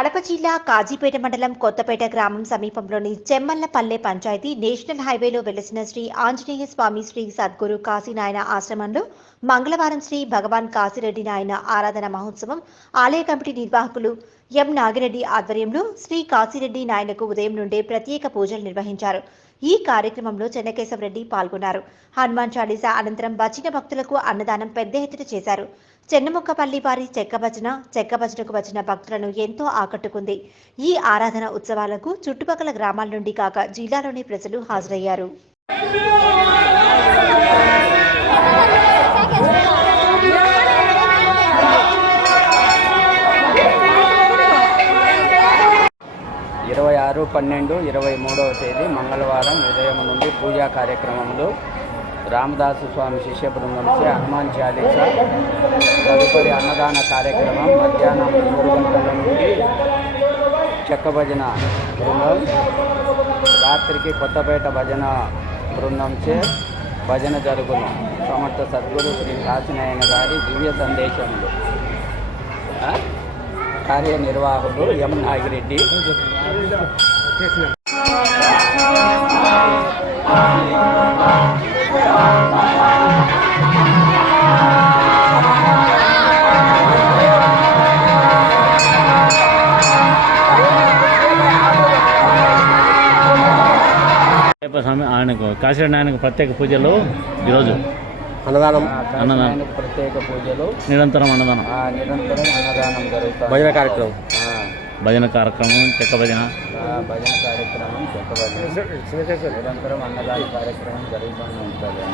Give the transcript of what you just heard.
కడప జిల్లా కాజీపేట మండలం కొత్తపేట గ్రామం సమీపంలోని చెమ్మల్లపల్లె పంచాయతీ నేషనల్ హైవేలో వెలసిన శ్రీ ఆంజనేయ స్వామి శ్రీ సద్గురు కాశీనాయన ఆశ్రమంలో మంగళవారం శ్రీ భగవాన్ కాశీరెడ్డి నాయన ఆరాధన మహోత్సవం ఆలయ కమిటీ నిర్వాహకులు ఎం నాగిరెడ్డి ఆధ్వర్యంలో శ్రీ కాశీరెడ్డి నాయనకు ఉదయం నుండే ప్రత్యేక పూజలు నిర్వహించారు. ఈ కార్యక్రమంలో చెన్నకేశవరెడ్డి పాల్గొన్నారు. హనుమాన్ చాలీసా అనంతరం వచ్చిన భక్తులకు అన్నదానం పెద్ద ఎత్తున చేశారు. చెన్నముక్కపల్లి వారి చెక్క భజన చెక్క భజనకు వచ్చిన భక్తులను ఎంతో ఆకట్టుకుంది. ఈ ఆరాధన ఉత్సవాలకు చుట్టుపక్కల గ్రామాల నుండి కాక జిల్లాలోని ప్రజలు హాజరయ్యారు. ఆరు పన్నెండు ఇరవై మూడవ తేదీ మంగళవారం ఉదయం నుండి పూజా కార్యక్రమంలో రామదాసు స్వామి శిష్య బృందంచే హనుమాన్ చాలీస తదుపరి అన్నదాన కార్యక్రమం మధ్యాహ్నం మూడు గంటల నుండి చెక్క భజన బృందం రాత్రికి కొత్తపేట భజన బృందంచే భజన జరుగును. సమర్థ సద్గురు శ్రీ కాశీనాయన గారి దివ్య సందేశములు. కార్యనిర్వాహకుడు ఎం నాగిరెడ్డి. అయ్యప్ప స్వామి ఆయనకు కాశీరెడ్డి ఆయనకు ప్రత్యేక పూజలు ఈరోజు. అన్నదానం. కాశీనాయనకు ప్రత్యేక పూజలు. నిరంతరం అన్నదానం. నిరంతరం అన్నదానం జరుగుతుంది. భజన కార్యక్రమం. భజన కార్యక్రమం చెక్క భజన. భజన కార్యక్రమం చెక్క భజన. నిరంతరం అన్నదాన కార్యక్రమం జరుగుతూనే ఉంటుంది.